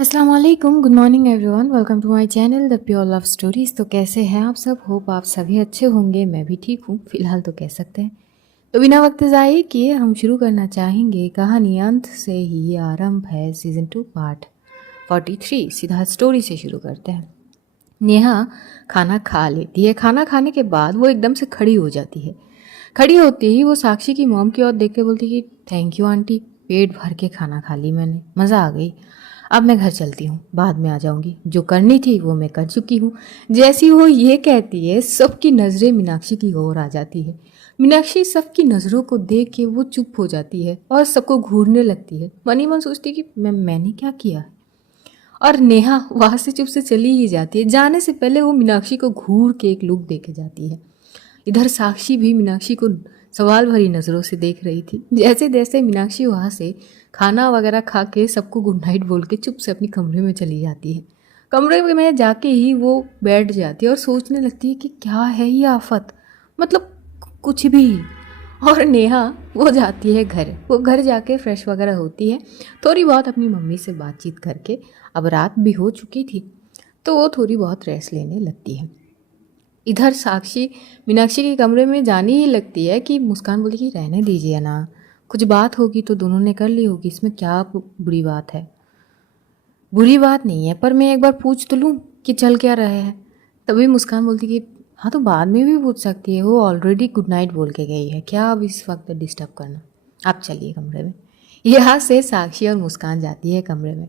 अस्सलाम वालेकुम, good morning everyone, welcome to my channel the pure love stories. तो कैसे हैं आप सब? होप आप सभी अच्छे होंगे। मैं भी ठीक हूँ फ़िलहाल तो कह सकते हैं। तो बिना वक्त ज़ाये किए हम शुरू करना चाहेंगे। कहानी अंत से ही आरंभ है, सीज़न 2 पार्ट 43। सीधा स्टोरी से शुरू करते हैं। नेहा खाना खा लेती है। खाना खाने के बाद वो एकदम से खड़ी हो जाती है। खड़ी होते ही वो साक्षी की मॉम की ओर देख के बोलती कि थैंक यू आंटी, पेट भर के खाना खा ली मैंने, मज़ा आ गई। अब मैं घर चलती हूँ, बाद में आ जाऊँगी, जो करनी थी वो मैं कर चुकी हूँ। जैसी वो ये कहती है, सबकी नज़रें मीनाक्षी की ओर आ जाती है। मीनाक्षी सबकी नज़रों को देख के वो चुप हो जाती है और सबको घूरने लगती है। मन ही मन सोचती कि मैंने क्या किया। और नेहा वहाँ से चुप से चली ही जाती है। जाने से पहले वो मीनाक्षी को घूर के एक लुक दे के जाती है। इधर साक्षी भी मीनाक्षी को सवाल भरी नज़रों से देख रही थी। जैसे जैसे मीनाक्षी वहाँ से खाना वगैरह खा के सबको गुड नाइट बोल के चुप से अपने कमरे में चली जाती है। कमरे में जाके ही वो बैठ जाती है और सोचने लगती है कि क्या है ये आफत, मतलब कुछ भी। और नेहा वो जाती है घर। वो घर जाके फ्रेश वगैरह होती है, थोड़ी बहुत अपनी मम्मी से बातचीत करके। अब रात भी हो चुकी थी तो वो थोड़ी बहुत रेस्ट लेने लगती है। इधर साक्षी मीनाक्षी के कमरे में जाने ही लगती है कि मुस्कान बोली कि रहने दीजिए ना, कुछ बात होगी तो दोनों ने कर ली होगी, इसमें क्या बुरी बात है। बुरी बात नहीं है, पर मैं एक बार पूछ तो लूँ कि चल क्या रहा है। तभी मुस्कान बोलती कि हाँ तो बाद में भी पूछ सकती है, वो ऑलरेडी गुड नाइट बोल के गई है, क्या अब इस वक्त डिस्टर्ब करना। आप चलिए कमरे में। यहाँ से साक्षी और मुस्कान जाती है कमरे में।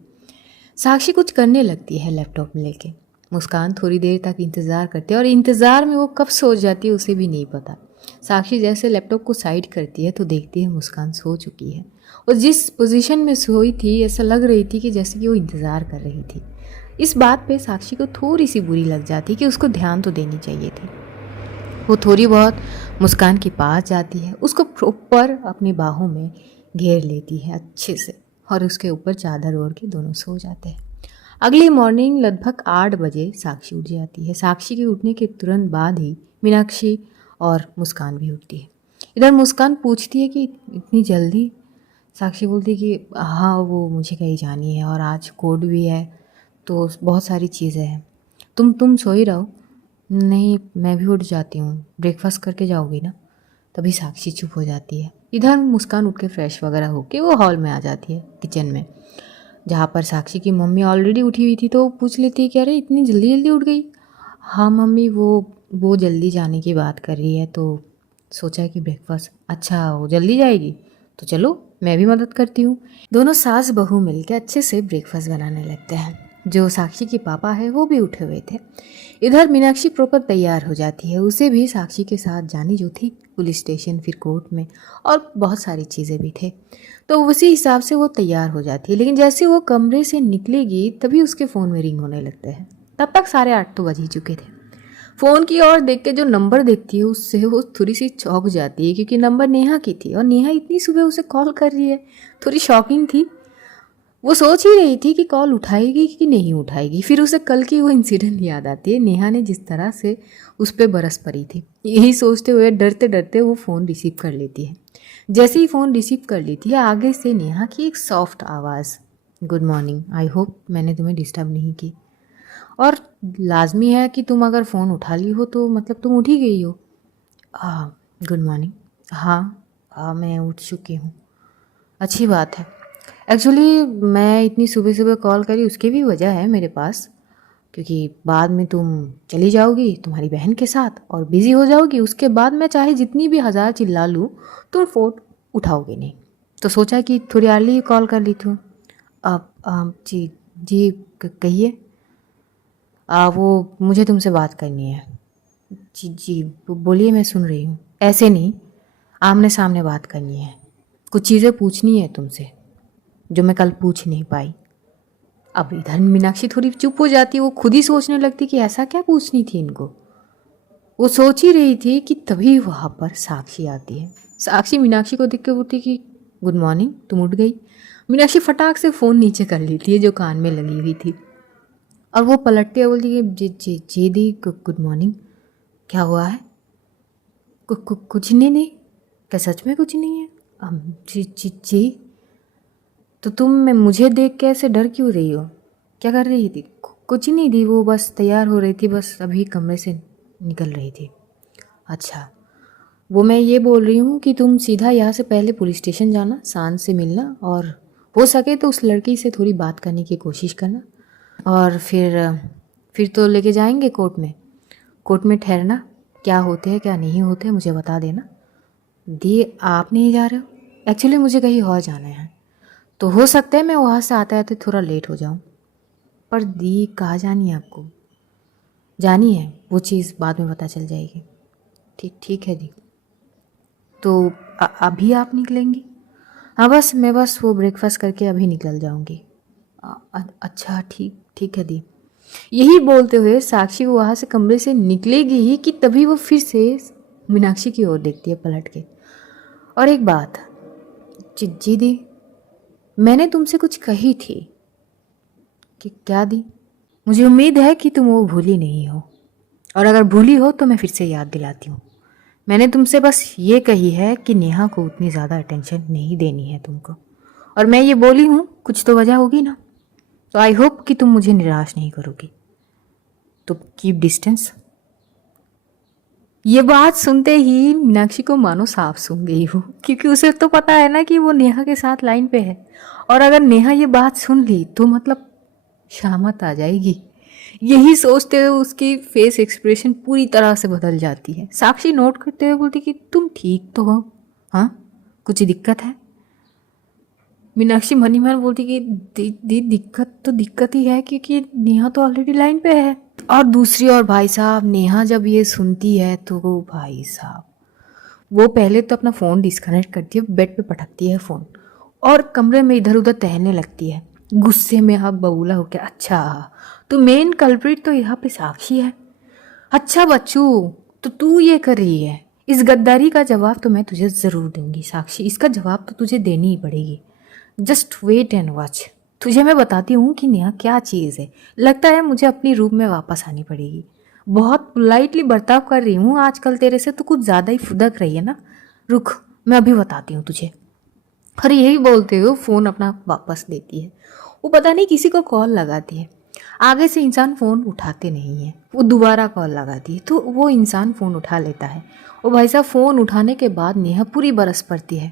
साक्षी कुछ करने लगती है लैपटॉप में लेके। मुस्कान थोड़ी देर तक इंतज़ार करती है और इंतज़ार में वो कब सो जाती है उसे भी नहीं पता। साक्षी जैसे लैपटॉप को साइड करती है तो देखती है मुस्कान सो चुकी है और जिस पोजीशन में सोई थी ऐसा लग रही थी कि जैसे कि वो इंतज़ार कर रही थी। इस बात पे साक्षी को थोड़ी सी बुरी लग जाती कि उसको ध्यान तो देनी चाहिए थी। वो थोड़ी बहुत मुस्कान के पास जाती है, उसको प्रॉपर अपनी बाहों में घेर लेती है अच्छे से और उसके ऊपर चादर ओढ़ के दोनों सो जाते हैं। अगली मॉर्निंग लगभग 8 बजे साक्षी उठ जाती है। साक्षी के उठने के तुरंत बाद ही मीनाक्षी और मुस्कान भी उठती है। इधर मुस्कान पूछती है कि इतनी जल्दी। साक्षी बोलती है कि हाँ वो मुझे कहीं जानी है और आज कोर्ट भी है तो बहुत सारी चीज़ें हैं। तुम सो ही रहो। नहीं मैं भी उठ जाती हूँ, ब्रेकफास्ट करके जाओगी ना। तभी साक्षी चुप हो जाती है। इधर मुस्कान उठ के फ्रेश वगैरह होके वो हॉल में आ जाती है, किचन में, जहाँ पर साक्षी की मम्मी ऑलरेडी उठी हुई थी। तो वो पूछ लेती है कि अरे इतनी जल्दी जल्दी उठ गई। हाँ मम्मी, वो जल्दी जाने की बात कर रही है तो सोचा है कि ब्रेकफास्ट। अच्छा वो जल्दी जाएगी तो चलो मैं भी मदद करती हूँ। दोनों सास बहू मिलकर अच्छे से ब्रेकफास्ट बनाने लगते हैं। जो साक्षी के पापा है वो भी उठे हुए थे। इधर मीनाक्षी प्रॉपर तैयार हो जाती है। उसे भी साक्षी के साथ जानी जो थी पुलिस स्टेशन, फिर कोर्ट में, और बहुत सारी चीज़ें भी थे। तो उसी हिसाब से वो तैयार हो जाती है। लेकिन जैसे वो कमरे से निकलेगी तभी उसके फ़ोन में रिंग होने लगते हैं। तब तक 8:30 तो बज ही चुके थे। फ़ोन की ओर देख के जो नंबर देखती है उससे वो थोड़ी सी चौंक जाती है, क्योंकि नंबर नेहा की थी और नेहा इतनी सुबह उसे कॉल कर रही है। थोड़ी शॉकिंग थी। वो सोच ही रही थी कि कॉल उठाएगी कि नहीं उठाएगी। फिर उसे कल की वो इंसिडेंट याद आती है, नेहा ने जिस तरह से उस पर बरस पड़ी थी। यही सोचते हुए डरते डरते वो फ़ोन रिसीव कर लेती है। जैसे ही फ़ोन रिसीव कर लेती है आगे से नेहा की एक सॉफ्ट आवाज़, गुड मॉर्निंग, आई होप मैंने तुम्हें डिस्टर्ब नहीं की, और लाजमी है कि तुम अगर फ़ोन उठा ली हो तो मतलब तुम उठ ही गई हो। हाँ गुड मॉर्निंग। हाँ मैं उठ चुकी हूँ। अच्छी बात है। एक्चुअली मैं इतनी सुबह सुबह कॉल करी उसकी भी वजह है मेरे पास, क्योंकि बाद में तुम चली जाओगी तुम्हारी बहन के साथ और बिज़ी हो जाओगी। उसके बाद मैं चाहे जितनी भी हज़ार चिल्ला लूँ तुम फ़ोन उठाओगे नहीं। तो सोचा कि थोड़ी अर्ली कॉल कर ली थूँ। अब जी जी कहिए। वो मुझे तुमसे बात करनी है। जी जी बोलिए, मैं सुन रही हूँ। ऐसे नहीं, आमने सामने बात करनी है। कुछ चीज़ें पूछनी है तुमसे जो मैं कल पूछ नहीं पाई। अब इधर मीनाक्षी थोड़ी चुप हो जाती है। वो खुद ही सोचने लगती कि ऐसा क्या पूछनी थी इनको। वो सोच ही रही थी कि तभी वहाँ पर साक्षी आती है। साक्षी मीनाक्षी को देख के बोलती कि गुड मॉर्निंग, तुम उठ गई। मीनाक्षी फटाक से फ़ोन नीचे कर लेती है जो कान में लगी हुई थी, और वो पलटते हुए बोलती है जी जी जी दी, गुड मॉर्निंग। क्या हुआ है? कुछ नहीं। क्या सच में कुछ नहीं है? जी जी जी। तो तुम मुझे देख के ऐसे डर क्यों रही हो? क्या कर रही थी? कुछ नहीं दी, वो बस तैयार हो रही थी, बस अभी कमरे से निकल रही थी। अच्छा, वो मैं ये बोल रही हूँ कि तुम सीधा यहाँ से पहले पुलिस स्टेशन जाना, शान से मिलना, और हो सके तो उस लड़की से थोड़ी बात करने की कोशिश करना, और फिर तो लेके जाएंगे कोर्ट में। कोर्ट में ठहरना, क्या होते हैं क्या नहीं होते हैं मुझे बता देना। दी आप नहीं जा रहे हो? एक्चुअली मुझे कहीं और जाना है, तो हो सकता है मैं वहाँ से आते आते थोड़ा लेट हो जाऊँ। पर दी कहाँ जानी है आपको? जानी है, वो चीज़ बाद में पता चल जाएगी। ठीक ठीक है दी। तो अभी आप निकलेंगी? हाँ बस मैं बस वो ब्रेकफास्ट करके अभी निकल जाऊंगी। अच्छा ठीक ठीक है दी। यही बोलते हुए साक्षी वो वहाँ से कमरे से निकलेगी ही कि तभी वो फिर से मीनाक्षी की ओर देखती है पलट के। और एक बात, जी दी, मैंने तुमसे कुछ कही थी कि क्या दी? मुझे उम्मीद है कि तुम वो भूली नहीं हो, और अगर भूली हो तो मैं फिर से याद दिलाती हूँ। मैंने तुमसे बस ये कही है कि नेहा को उतनी ज़्यादा अटेंशन नहीं देनी है तुमको, और मैं ये बोली हूँ कुछ तो वजह होगी ना, तो आई होप कि तुम मुझे निराश नहीं करोगी। तो कीप डिस्टेंस। ये बात सुनते ही मीनाक्षी को मानो सांप सूंघ गई हो, क्योंकि उसे तो पता है ना कि वो नेहा के साथ लाइन पे है, और अगर नेहा ये बात सुन ली तो मतलब शामत आ जाएगी। यही सोचते हुए उसकी फेस एक्सप्रेशन पूरी तरह से बदल जाती है। साक्षी नोट करते हुए बोलती कि तुम ठीक तो हो? हाँ, कुछ दिक्कत है? मीनाक्षी मनी मन बोलती कि दिक्कत तो दिक्कत ही है, क्योंकि नेहा तो ऑलरेडी लाइन पे है। और दूसरी ओर भाई साहब, नेहा जब ये सुनती है तो वो भाई साहब, वो पहले तो अपना फ़ोन डिस्कनेक्ट करती है, बेड पे पटकती है फ़ोन, और कमरे में इधर उधर टहलने लगती है गुस्से में हाथ बबूला होकर। अच्छा, तो मेन कल्प्रिट तो यहाँ पे साक्षी है। अच्छा बच्चू, तो तू ये कर रही है? इस गद्दारी का जवाब तो मैं तुझे ज़रूर दूंगी साक्षी, इसका जवाब तो तुझे देनी ही पड़ेगी। Just wait and watch. तुझे मैं बताती हूँ कि नेहा क्या चीज़ है। लगता है मुझे अपनी रूप में वापस आनी पड़ेगी। बहुत पोलाइटली बर्ताव कर रही हूँ आजकल तेरे से, तो कुछ ज़्यादा ही फुदक रही है ना। रुक, मैं अभी बताती हूँ तुझे। और यही बोलते हुए फ़ोन अपना वापस लेती है। वो पता नहीं किसी को कॉल लगाती है। आगे से इंसान फ़ोन उठाते नहीं है, वो दोबारा कॉल लगाती है तो वो इंसान फ़ोन उठा लेता है। और भाई साहब, फ़ोन उठाने के बाद नेहा पूरी बरस पड़ती है।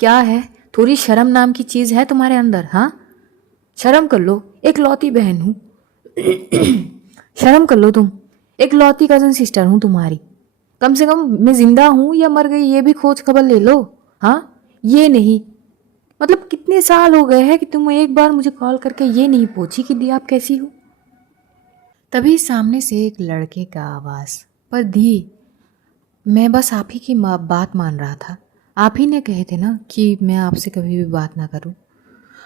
क्या है, थोड़ी शर्म नाम की चीज़ है तुम्हारे अंदर? हाँ, शर्म कर लो, एक लौती बहन हूँ। शर्म कर लो तुम, एक लौती कज़न सिस्टर हूँ तुम्हारी। कम से कम मैं जिंदा हूँ या मर गई ये भी खोज खबर ले लो। हाँ, ये नहीं, मतलब कितने साल हो गए हैं कि तुम एक बार मुझे कॉल करके ये नहीं पूछी कि दी आप कैसी हो। तभी सामने से एक लड़के का आवाज़, पर दी मैं बस आप ही की बात मान रहा था। आप ही ने कहे थे ना कि मैं आपसे कभी भी बात ना करूं।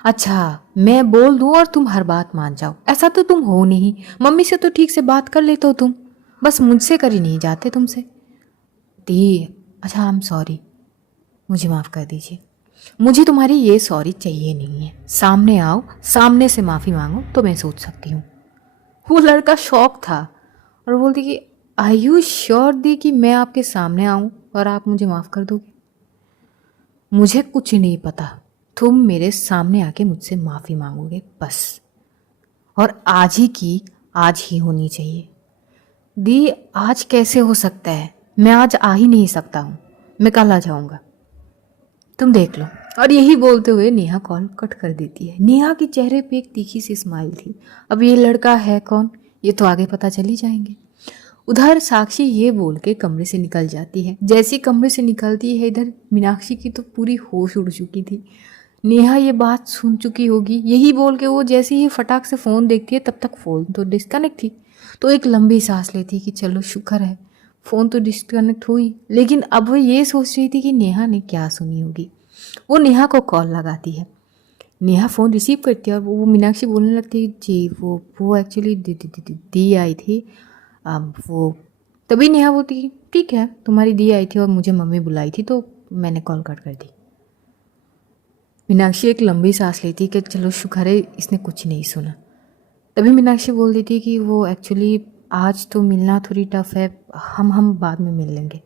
अच्छा, मैं बोल दूं और तुम हर बात मान जाओ, ऐसा तो तुम हो नहीं। मम्मी से तो ठीक से बात कर लेते हो तुम, बस मुझसे कर ही नहीं जाते तुमसे। दी अच्छा, आई एम सॉरी, मुझे माफ़ कर दीजिए। मुझे तुम्हारी ये सॉरी चाहिए नहीं है। सामने आओ, सामने से माफ़ी मांगो तो मैं सोच सकती हूँ। वो लड़का शौक था और बोलती कि आर यू श्योर दी कि मैं आपके सामने आऊँ और आप मुझे माफ़ कर दोगे? मुझे कुछ नहीं पता, तुम मेरे सामने आके मुझसे माफ़ी मांगोगे बस, और आज ही की आज ही होनी चाहिए। दी आज कैसे हो सकता है? मैं आज आ ही नहीं सकता हूँ, मैं कल आ जाऊँगा, तुम देख लो। और यही बोलते हुए नेहा कॉल कट कर देती है। नेहा के चेहरे पे एक तीखी सी स्माइल थी। अब ये लड़का है कौन, ये तो आगे पता चल ही जाएंगे। उधर साक्षी ये बोल के कमरे से निकल जाती है। जैसी कमरे से निकलती है, इधर मीनाक्षी की तो पूरी होश उड़ चुकी थी। नेहा ये बात सुन चुकी होगी, यही बोल के वो जैसे ही फटाक से फ़ोन देखती है, तब तक फ़ोन तो डिस्कनेक्ट थी। तो एक लंबी सांस लेती कि चलो शुक्र है फ़ोन तो डिस्कनेक्ट हुई। लेकिन अब वो ये सोच रही थी कि नेहा ने क्या सुनी होगी। वो नेहा को कॉल लगाती है। नेहा फ़ोन रिसीव करती है और वो मीनाक्षी बोलने लगती है जी वो एक्चुअली दी आई थी। अब वो तभी नेहा बोलती है ठीक है, तुम्हारी दी आई थी और मुझे मम्मी बुलाई थी तो मैंने कॉल कट कर दी। मीनाक्षी एक लंबी सांस लेती कि चलो शुक्र है इसने कुछ नहीं सुना। तभी मीनाक्षी बोल देती कि वो एक्चुअली आज तो मिलना थोड़ी टफ है, हम बाद में मिल लेंगे।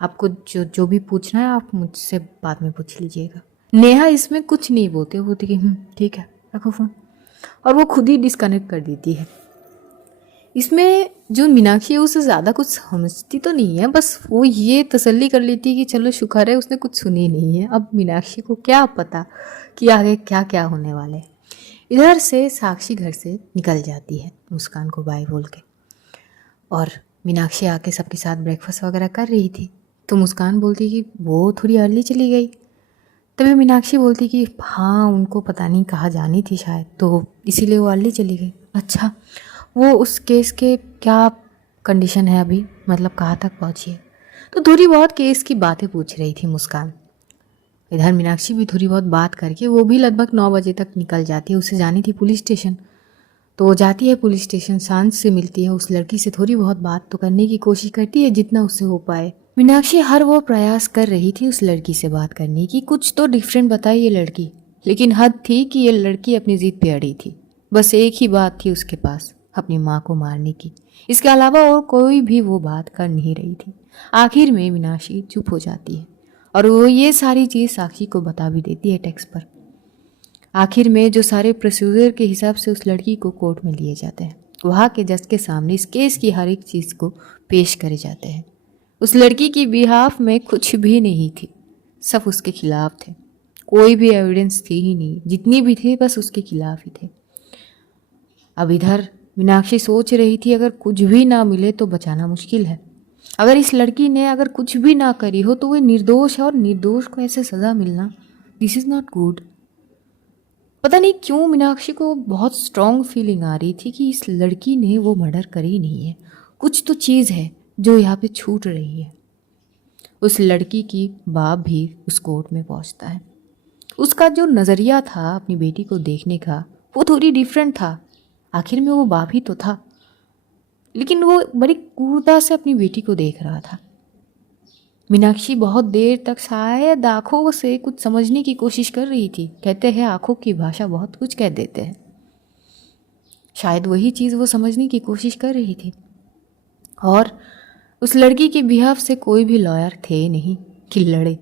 आपको जो जो भी पूछना है आप मुझसे बाद में पूछ लीजिएगा। नेहा इसमें कुछ नहीं बोलती कि ठीक है रखो फ़ोन। और वो खुद ही डिस्कनेक्ट कर देती है। इसमें जो मीनाक्षी है उससे ज़्यादा कुछ समझती तो नहीं है, बस वो ये तसल्ली कर लेती है कि चलो शुक्र है उसने कुछ सुनी नहीं है। अब मीनाक्षी को क्या पता कि आगे क्या क्या होने वाले है। इधर से साक्षी घर से निकल जाती है मुस्कान को बाय बोल के, और मीनाक्षी आके सबके साथ ब्रेकफास्ट वगैरह कर रही थी। तो मुस्कान बोलती कि वो थोड़ी अर्ली चली गई। तभी मीनाक्षी बोलती कि हाँ उनको पता नहीं कहाँ जानी थी शायद, तो इसीलिए वो अर्ली चली गई। अच्छा, वो उस केस के क्या कंडीशन है अभी, मतलब कहाँ तक पहुँची है? तो थोड़ी बहुत केस की बातें पूछ रही थी मुस्कान। इधर मीनाक्षी भी थोड़ी बहुत बात करके वो भी लगभग 9 बजे तक निकल जाती है। उसे जानी थी पुलिस स्टेशन, तो वो जाती है पुलिस स्टेशन, सांझ से मिलती है उस लड़की से, थोड़ी बहुत बात तो करने की कोशिश करती है जितना उससे हो पाए। मीनाक्षी हर वो प्रयास कर रही थी उस लड़की से बात करने की, कुछ तो डिफरेंट बताई ये लड़की, लेकिन हद थी कि ये लड़की अपनी जिद पे अड़ी थी। बस एक ही बात थी उसके पास, अपनी माँ को मारने की। इसके अलावा और कोई भी वो बात कर नहीं रही थी। आखिर में मीनाक्षी चुप हो जाती है और वो ये सारी चीज़ साक्षी को बता भी देती है टेक्स्ट पर। आखिर में जो सारे प्रोसीजर के हिसाब से उस लड़की को कोर्ट में लिए जाते हैं, वहाँ के जज के सामने इस केस की हर एक चीज़ को पेश करे जाते हैं। उस लड़की की बिहाफ में कुछ भी नहीं थी, सब उसके खिलाफ थे। कोई भी एविडेंस थी ही नहीं, जितनी भी थी बस उसके खिलाफ ही थे। अब इधर मीनाक्षी सोच रही थी अगर कुछ भी ना मिले तो बचाना मुश्किल है। अगर इस लड़की ने अगर कुछ भी ना करी हो तो वो निर्दोष है, और निर्दोष को ऐसे सज़ा मिलना, दिस इज़ नॉट गुड। पता नहीं क्यों मीनाक्षी को बहुत स्ट्रॉन्ग फीलिंग आ रही थी कि इस लड़की ने वो मर्डर करी नहीं है। कुछ तो चीज़ है जो यहाँ पे छूट रही है। उस लड़की की बाप भी उस कोर्ट में पहुँचता है। उसका जो नज़रिया था अपनी बेटी को देखने का वो थोड़ी डिफरेंट था। आखिर में वो बाप ही तो था, लेकिन वो बड़ी क्रूरता से अपनी बेटी को देख रहा था। मीनाक्षी बहुत देर तक शायद आंखों से कुछ समझने की कोशिश कर रही थी। कहते हैं आंखों की भाषा बहुत कुछ कह देते हैं, शायद वही चीज़ वो समझने की कोशिश कर रही थी। और उस लड़की के बिहाफ से कोई भी लॉयर थे नहीं कि लड़े,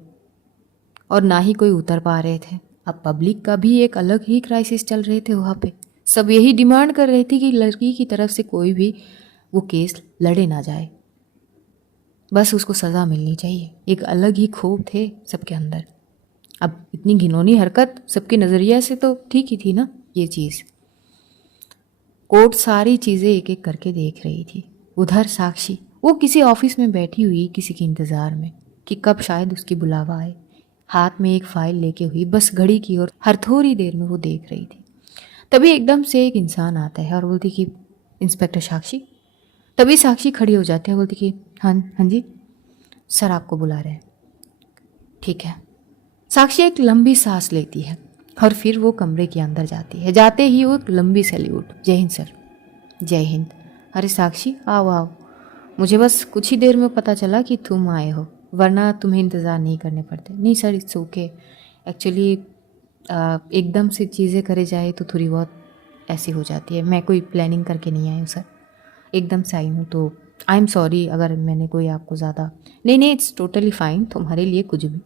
और ना ही कोई उतर पा रहे थे। अब पब्लिक का भी एक अलग ही क्राइसिस चल रहे थे वहाँ पे। सब यही डिमांड कर रहे थे कि लड़की की तरफ से कोई भी वो केस लड़े ना जाए, बस उसको सज़ा मिलनी चाहिए। एक अलग ही क्षोभ थे सबके अंदर। अब इतनी घिनौनी हरकत सबके नज़रिया से तो ठीक ही थी ना ये चीज़। कोर्ट सारी चीज़ें एक एक करके देख रही थी। उधर साक्षी वो किसी ऑफिस में बैठी हुई किसी के इंतज़ार में कि कब शायद उसकी बुलावा आए, हाथ में एक फाइल लेके हुई बस घड़ी की ओर हर थोड़ी देर में वो देख रही थी। तभी एकदम से एक इंसान आता है और बोलती कि इंस्पेक्टर साक्षी। तभी साक्षी खड़ी हो जाती है, बोलती कि हाँ जी सर आपको बुला रहे हैं। ठीक है। साक्षी एक लंबी सांस लेती है और फिर वो कमरे के अंदर जाती है। जाते ही वो एक लंबी सैल्यूट, जय हिंद सर। जय हिंद। अरे साक्षी आओ आओ, मुझे बस कुछ ही देर में पता चला कि तुम आए हो, वरना तुम्हें इंतज़ार नहीं करने पड़ते। नहीं सर इट्स ओके, एक्चुअली एकदम से चीज़ें करे जाए तो थोड़ी बहुत ऐसी हो जाती है। मैं कोई प्लानिंग करके नहीं आई हूँ सर, एकदम से आई हूँ, तो आई एम सॉरी अगर मैंने कोई आपको ज़्यादा। नहीं इट्स टोटली फाइन, तुम्हारे लिए कुछ भी।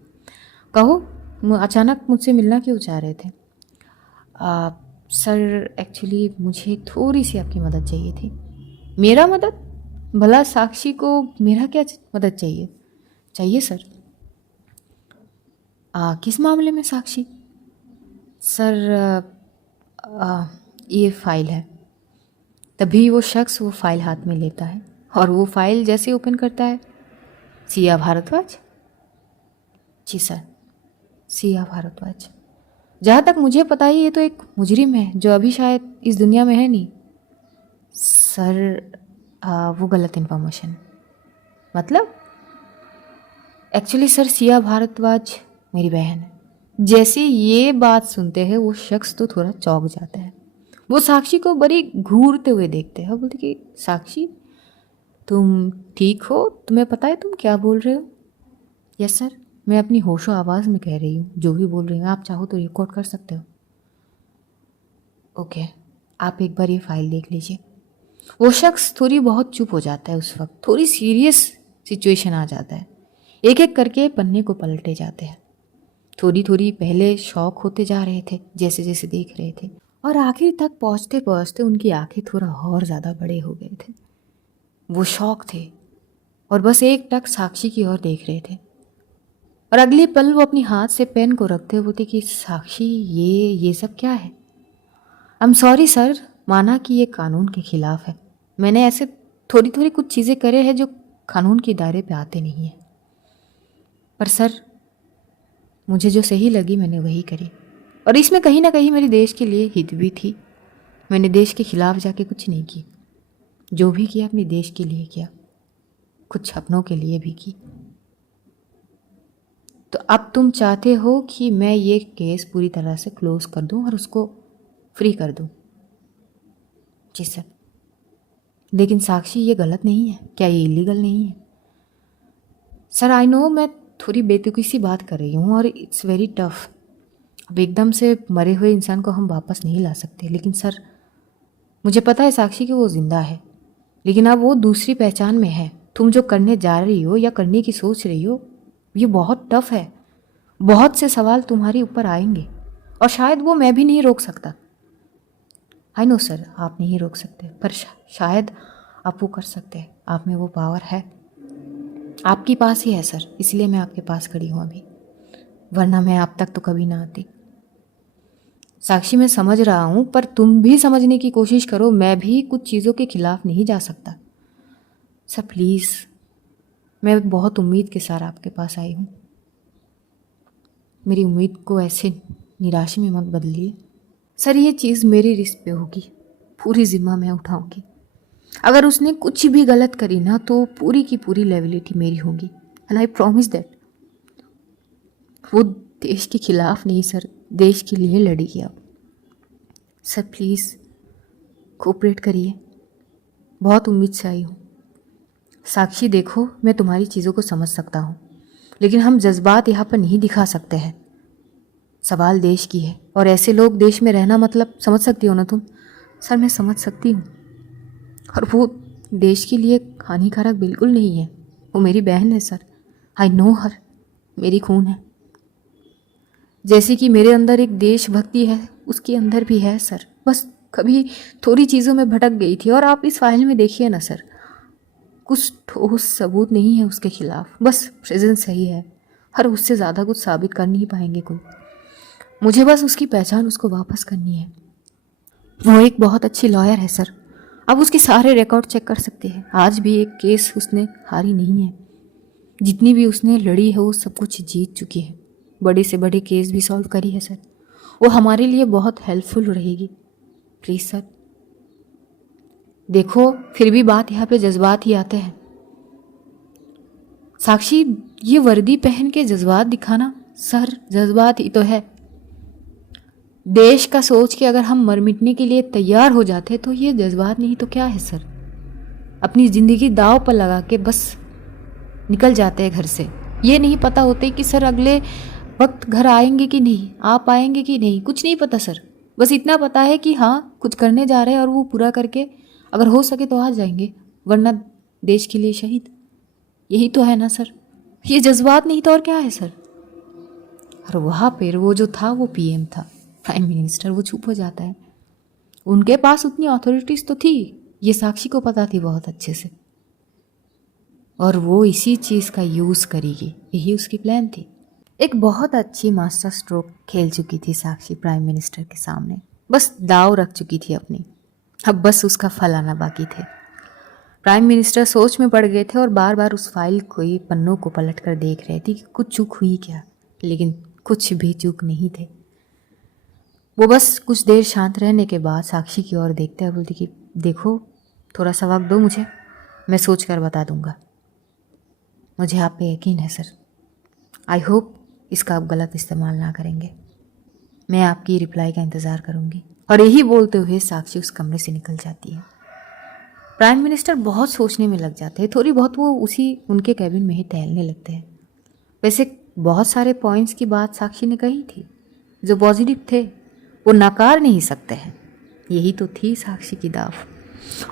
कहो अचानक मुझसे मिलना क्यों चाह रहे थे? सर एक्चुअली मुझे थोड़ी सी आपकी मदद चाहिए थी। मेरा मदद? भला साक्षी को मेरा क्या मदद चाहिए? चाहिए सर। किस मामले में साक्षी? सर ये फाइल है। तभी वो शख्स वो फाइल हाथ में लेता है और वो फाइल जैसे ओपन करता है, सिया भारद्वाज। जी सर, सिया भारद्वाज। जहाँ तक मुझे पता है ये तो एक मुजरिम है जो अभी शायद इस दुनिया में है नहीं। सर वो गलत इन्फॉर्मेशन। मतलब? एक्चुअली सर सिया भारद्वाज मेरी बहन है। जैसे ये बात सुनते हैं वो शख्स तो थोड़ा चौंक जाता है। वो साक्षी को बड़ी घूरते हुए देखते हैं और बोलते कि साक्षी तुम ठीक हो? तुम्हें पता है तुम क्या बोल रहे हो? यस सर, मैं अपनी होशो आवाज़ में कह रही हूँ, जो भी बोल रही हूँ। आप चाहो तो रिकॉर्ड कर सकते हो। ओके, आप एक बार ये फाइल देख लीजिए। वो शख्स थोड़ी बहुत चुप हो जाता है उस वक्त, थोड़ी सीरियस सिचुएशन आ जाता है। एक एक करके पन्ने को पलटे जाते हैं। थोड़ी थोड़ी पहले शौक होते जा रहे थे जैसे जैसे देख रहे थे, और आखिर तक पहुँचते पहुँचते उनकी आंखें थोड़ा और ज़्यादा बड़े हो गए थे। वो शौक थे और बस एक टक साक्षी की ओर देख रहे थे। और अगले पल वो अपनी हाथ से पेन को रखते बोलते कि साक्षी ये सब क्या है? आई एम सॉरी सर, माना कि ये कानून के खिलाफ है। मैंने ऐसे थोड़ी थोड़ी कुछ चीज़ें करे हैं जो कानून के दायरे पे आते नहीं हैं, पर सर मुझे जो सही लगी मैंने वही करी, और इसमें कहीं ना कहीं मेरे देश के लिए हित भी थी। मैंने देश के खिलाफ जाके कुछ नहीं की, जो भी किया अपने देश के लिए किया, कुछ अपनों के लिए भी की। तो अब तुम चाहते हो कि मैं ये केस पूरी तरह से क्लोज कर दूं और उसको फ्री कर दूं? जी सर। लेकिन साक्षी ये गलत नहीं है क्या? ये इलीगल नहीं है? सर आई नो मैं थोड़ी बेतुकी सी बात कर रही हूँ और इट्स वेरी टफ। अब एकदम से मरे हुए इंसान को हम वापस नहीं ला सकते, लेकिन सर मुझे पता है साक्षी कि वो जिंदा है, लेकिन अब वो दूसरी पहचान में है। तुम जो करने जा रही हो या करने की सोच रही हो ये बहुत टफ है। बहुत से सवाल तुम्हारे ऊपर आएंगे और शायद वो मैं भी नहीं रोक सकता। आई नो सर आप नहीं रोक सकते, पर शायद आप वो कर सकते हैं। आप में वो पावर है, आपके पास ही है सर, इसलिए मैं आपके पास खड़ी हूँ अभी, वरना मैं आप तक तो कभी ना आती। साक्षी मैं समझ रहा हूँ, पर तुम भी समझने की कोशिश करो। मैं भी कुछ चीज़ों के खिलाफ नहीं जा सकता सर, प्लीज़। मैं बहुत उम्मीद के साथ आपके पास आई हूँ, मेरी उम्मीद को ऐसे निराशा में मत बदलिए सर। ये चीज़ मेरी रिस्क पे होगी, पूरी जिम्मा मैं उठाऊंगी। अगर उसने कुछ भी गलत करी ना तो पूरी की पूरी लायबिलिटी मेरी होगी, एंड आई प्रॉमिस दैट। वो देश के खिलाफ नहीं सर, देश के लिए लड़ेगी आप। सर प्लीज़ कोऑपरेट करिए, बहुत उम्मीद से आई हूँ। साक्षी देखो मैं तुम्हारी चीज़ों को समझ सकता हूँ, लेकिन हम जज्बात यहाँ पर नहीं दिखा सकते हैं। सवाल देश की है और ऐसे लोग देश में रहना, मतलब समझ सकती हो ना तुम? सर मैं समझ सकती हूँ, और वो देश के लिए हानिकारक बिल्कुल नहीं है। वो मेरी बहन है सर, आई नो हर, मेरी खून है। जैसे कि मेरे अंदर एक देशभक्ति है उसके अंदर भी है सर। बस कभी थोड़ी चीज़ों में भटक गई थी, और आप इस फाइल में देखिए ना सर, कुछ ठोस सबूत नहीं है उसके खिलाफ, बस प्रेजेंस सही है, और उससे ज़्यादा कुछ साबित कर नहीं पाएंगे कोई। मुझे बस उसकी पहचान उसको वापस करनी है। वो एक बहुत अच्छी लॉयर है सर, आप उसके सारे रिकॉर्ड चेक कर सकते हैं। आज भी एक केस उसने हारी नहीं है, जितनी भी उसने लड़ी है वो सब कुछ जीत चुकी है। बड़े से बड़े केस भी सॉल्व करी है सर। वो हमारे लिए बहुत हेल्पफुल रहेगी, प्लीज़ सर। देखो फिर भी बात यहाँ पे जज्बात ही आते हैं। साक्षी ये वर्दी पहन के जज्बात दिखाना सर, जज्बात ही तो है। देश का सोच के अगर हम मर मिटने के लिए तैयार हो जाते तो ये जज्बात नहीं तो क्या है सर? अपनी ज़िंदगी दाव पर लगा के बस निकल जाते हैं घर से। ये नहीं पता होते कि सर अगले वक्त घर आएंगे कि नहीं, आ पाएंगे कि नहीं, कुछ नहीं पता सर। बस इतना पता है कि हाँ कुछ करने जा रहे हैं और वो पूरा करके अगर हो सके तो आ जाएंगे, वरना देश के लिए शहीद। यही तो है ना सर, ये जज्बात नहीं तो और क्या है सर? और वहाँ पर वो जो था वो पीएम था, प्राइम मिनिस्टर, वो चुप हो जाता है। उनके पास उतनी अथॉरिटीज़ तो थी, ये साक्षी को पता थी बहुत अच्छे से, और वो इसी चीज़ का यूज़ करेगी, यही उसकी प्लान थी। एक बहुत अच्छी मास्टर स्ट्रोक खेल चुकी थी साक्षी प्राइम मिनिस्टर के सामने, बस दाव रख चुकी थी अपनी। अब बस उसका फल आना बाकी थे। प्राइम मिनिस्टर सोच में पड़ गए थे और बार बार उस फाइल को ही पन्नों को पलट कर देख रहे थे कि कुछ चूक हुई क्या, लेकिन कुछ भी चूक नहीं थे। वो बस कुछ देर शांत रहने के बाद साक्षी की ओर देखते हुए बोलती कि देखो थोड़ा सा वक्त दो मुझे, मैं सोच कर बता दूंगा। मुझे आप पे यकीन है सर, आई होप इसका आप गलत इस्तेमाल ना करेंगे। मैं आपकी रिप्लाई का इंतज़ार करूंगी। और यही बोलते हुए साक्षी उस कमरे से निकल जाती है। प्राइम मिनिस्टर बहुत सोचने में लग जाते हैं, थोड़ी बहुत वो उसी उनके कैबिन में ही टहलने लगते हैं। वैसे बहुत सारे पॉइंट्स की बात साक्षी ने कही थी जो पॉजिटिव थे, वो नकार नहीं सकते हैं। यही तो थी साक्षी की दाव।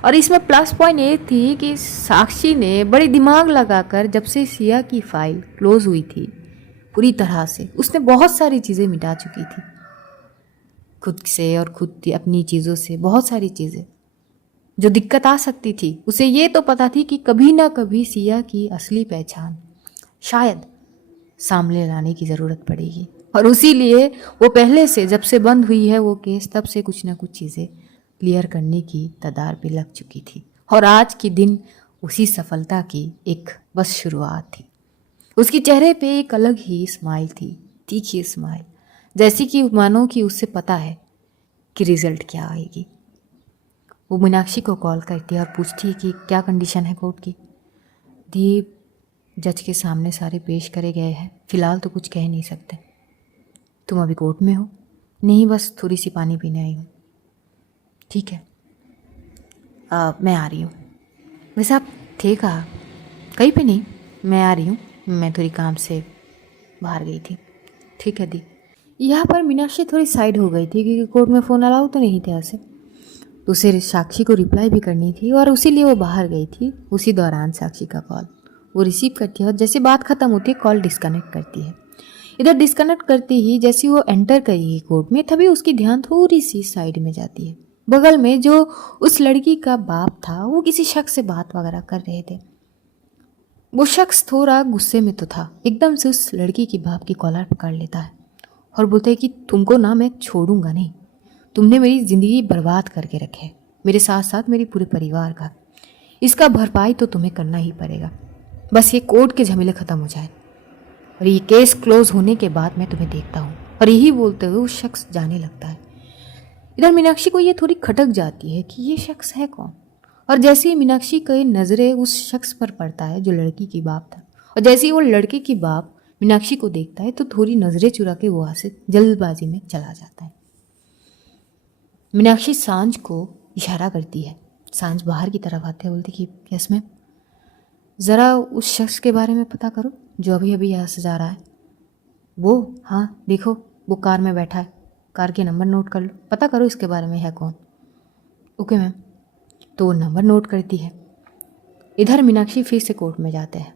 और इसमें प्लस पॉइंट ये थी कि साक्षी ने बड़ी दिमाग लगाकर, जब से सिया की फाइल क्लोज हुई थी पूरी तरह से, उसने बहुत सारी चीज़ें मिटा चुकी थी। खुद से और खुद अपनी चीज़ों से, बहुत सारी चीज़ें जो दिक्कत आ सकती थी। उसे ये तो पता थी कि कभी ना कभी सिया की असली पहचान शायद सामने लाने की ज़रूरत पड़ेगी, और उसी लिए वो पहले से, जब से बंद हुई है वो केस, तब से कुछ ना कुछ चीज़ें क्लियर करने की कगार पे लग चुकी थी। और आज की दिन उसी सफलता की एक बस शुरुआत थी। उसके चेहरे पे एक अलग ही स्माइल थी, तीखी स्माइल, जैसी कि मानो कि उससे पता है कि रिजल्ट क्या आएगी। वो मीनाक्षी को कॉल करती है और पूछती है कि क्या कंडीशन है कोर्ट की। दीप, जज के सामने सारे पेश करे गए हैं, फिलहाल तो कुछ कह नहीं सकते। तुम अभी कोर्ट में हो? नहीं, बस थोड़ी सी पानी पीने आई हूँ। ठीक है, मैं आ रही हूँ। वैसे आप थे कहाँ? कहीं पे नहीं, मैं आ रही हूँ, मैं थोड़ी काम से बाहर गई थी। ठीक है दी। यहाँ पर मीनाक्षी थोड़ी साइड हो गई थी क्योंकि कोर्ट में फ़ोन अलाउ तो नहीं थे ऐसे, तो उसे साक्षी को रिप्लाई भी करनी थी और उसी लिए वो बाहर गई थी। उसी दौरान साक्षी का कॉल वो रिसीव करती है और जैसे बात ख़त्म होती है कॉल डिस्कनेक्ट करती है। इधर डिस्कनेक्ट करते ही जैसे वो एंटर करेगी कोर्ट में, तभी उसकी ध्यान थोड़ी सी साइड में जाती है। बगल में जो उस लड़की का बाप था वो किसी शख्स से बात वगैरह कर रहे थे। वो शख्स थोड़ा गुस्से में तो था, एकदम से उस लड़की की बाप की कॉलर पकड़ लेता है और बोलता है कि तुमको ना मैं छोड़ूंगा नहीं, तुमने मेरी ज़िंदगी बर्बाद करके रखे, मेरे साथ साथ मेरे पूरे परिवार का। इसका भरपाई तो तुम्हें करना ही पड़ेगा। बस ये कोर्ट के झमेले ख़त्म हो जाए और ये केस क्लोज होने के बाद मैं तुम्हें देखता हूँ। और यही बोलते हुए उस शख्स जाने लगता है। इधर मीनाक्षी को ये थोड़ी खटक जाती है कि ये शख्स है कौन। और जैसे ही मीनाक्षी की नज़रें उस शख्स पर पड़ता है जो लड़की की बाप था, और जैसे ही वो लड़के की बाप मीनाक्षी को देखता है तो थोड़ी नज़रें चुरा के वो वहाँ से जल्दबाजी में चला जाता है। मीनाक्षी सांझ को इशारा करती है। सांझ बाहर की तरफ आते बोलती कि यस मैम, ज़रा उस शख्स के बारे में पता करो जो अभी अभी यहाँ से जा रहा है। वो, हाँ देखो वो कार में बैठा है, कार के नंबर नोट कर लो, पता करो इसके बारे में है कौन। Okay ma'am. तो वो नंबर नोट करती है। इधर मीनाक्षी फिर से कोर्ट में जाते हैं।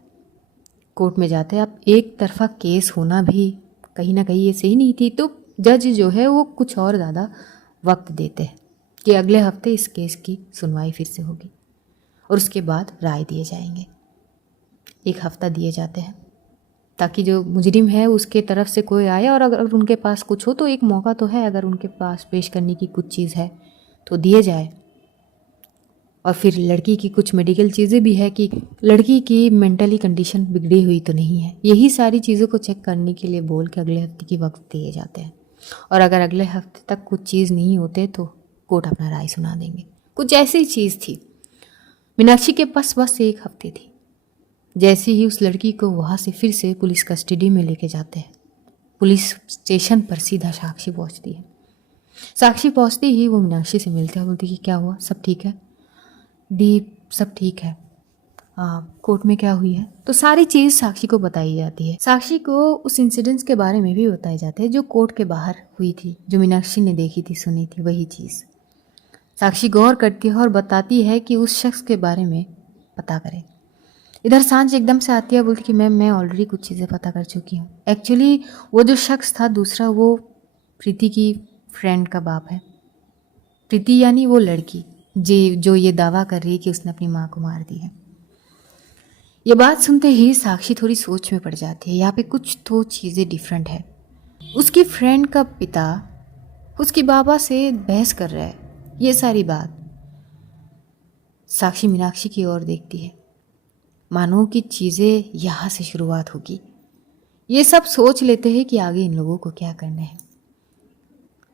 कोर्ट में जाते हैं, अब एक तरफा केस होना भी कहीं ना कहीं ये सही नहीं थी, तो जज जो है वो कुछ और ज़्यादा वक्त देते हैं कि अगले हफ्ते इस केस की सुनवाई फिर से होगी और उसके बाद राय दिए जाएंगे। एक हफ्ता दिए जाते हैं ताकि जो मुजरिम है उसके तरफ से कोई आए, और अगर उनके पास कुछ हो तो एक मौका तो है, अगर उनके पास पेश करने की कुछ चीज़ है तो दिए जाए। और फिर लड़की की कुछ मेडिकल चीज़ें भी है कि लड़की की मेंटली कंडीशन बिगड़ी हुई तो नहीं है। यही सारी चीज़ों को चेक करने के लिए बोल के अगले हफ्ते की वक्त दिए जाते हैं। और अगर अगले हफ्ते तक कुछ चीज़ नहीं होते तो कोर्ट अपना राय सुना देंगे। कुछ ऐसी चीज़ थी। मीनाक्षी के पास बस एक हफ्ते थी। जैसे ही उस लड़की को वहाँ से फिर से पुलिस कस्टडी में लेके जाते हैं, पुलिस स्टेशन पर सीधा साक्षी पहुँचती है। साक्षी पहुँचती ही वो मीनाक्षी से मिलती है, बोलती कि क्या हुआ, सब ठीक है? दीप, सब ठीक है। कोर्ट में क्या हुई है? तो सारी चीज़ साक्षी को बताई जाती है। साक्षी को उस इंसिडेंट्स के बारे में भी बताए जाते हैं जो कोर्ट के बाहर हुई थी, जो मीनाक्षी ने देखी थी, सुनी थी, वही चीज़। साक्षी गौर करती है और बताती है कि उस शख्स के बारे में पता करें। इधर सांझ एकदम से आती है, बोलती कि मैम मैं ऑलरेडी कुछ चीज़ें पता कर चुकी हूँ। एक्चुअली वो जो शख्स था दूसरा, वो प्रीति की फ्रेंड का बाप है। प्रीति यानी वो लड़की जी जो ये दावा कर रही है कि उसने अपनी माँ को मार दी है। ये बात सुनते ही साक्षी थोड़ी सोच में पड़ जाती है। यहाँ पे कुछ तो चीज़ें डिफरेंट है। उसकी फ्रेंड का पिता उसकी बाबा से बहस कर रहा है। ये सारी बात साक्षी मीनाक्षी की ओर देखती है, मानो कि चीज़ें यहाँ से शुरुआत होगी। ये सब सोच लेते हैं कि आगे इन लोगों को क्या करना है।